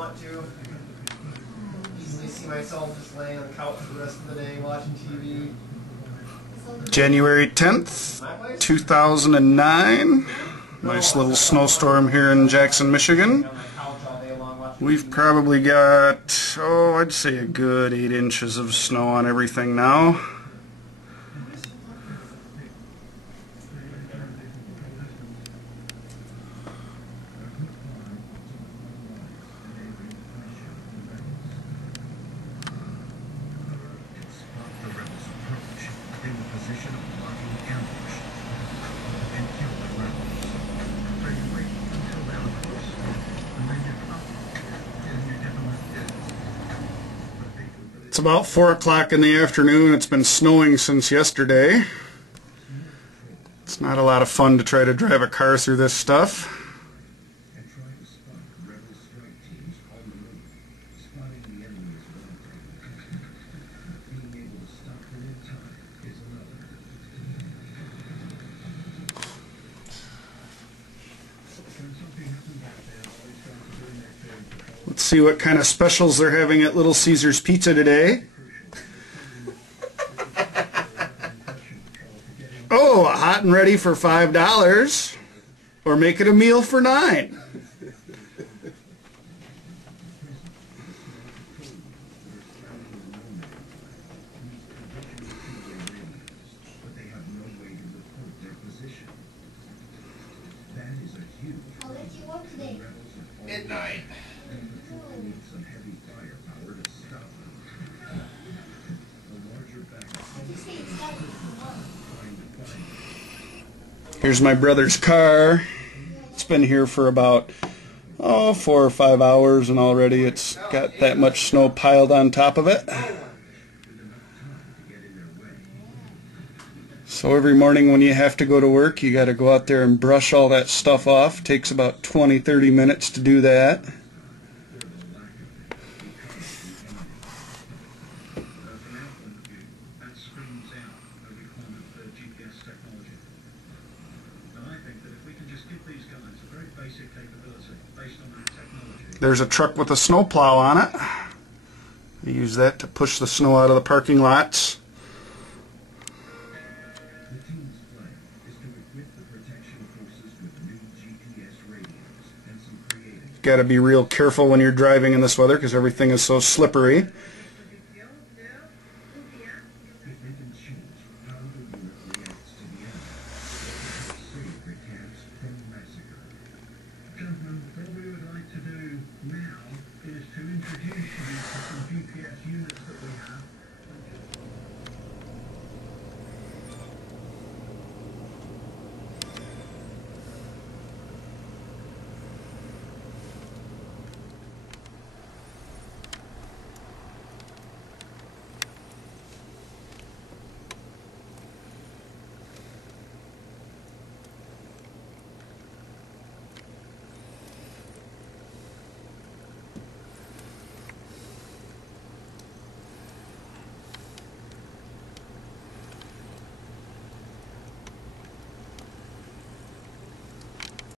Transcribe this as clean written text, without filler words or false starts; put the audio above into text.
want to. Easily see myself just laying on the couch for the rest of the day watching TV. January 10th, 2009. Nice little snowstorm here in Jackson, Michigan. We've probably got, I'd say a good 8 inches of snow on everything now. It's about 4 o'clock in the afternoon. It's been snowing since yesterday. It's not a lot of fun to try to drive a car through this stuff. Let's see what kind of specials they're having at Little Caesars Pizza today. Oh, hot and ready for $5, or make it a meal for $9. I'll let you work today. Midnight. Here's my brother's car. It's been here for about 4 or 5 hours, and already it's got that much snow piled on top of it. So every morning when you have to go to work, you got to go out there and brush all that stuff off. It takes about 20-30 minutes to do that. There's a truck with a snowplow on it. We use that to push the snow out of the parking lots. Got to be real careful when you're driving in this weather because everything is so slippery.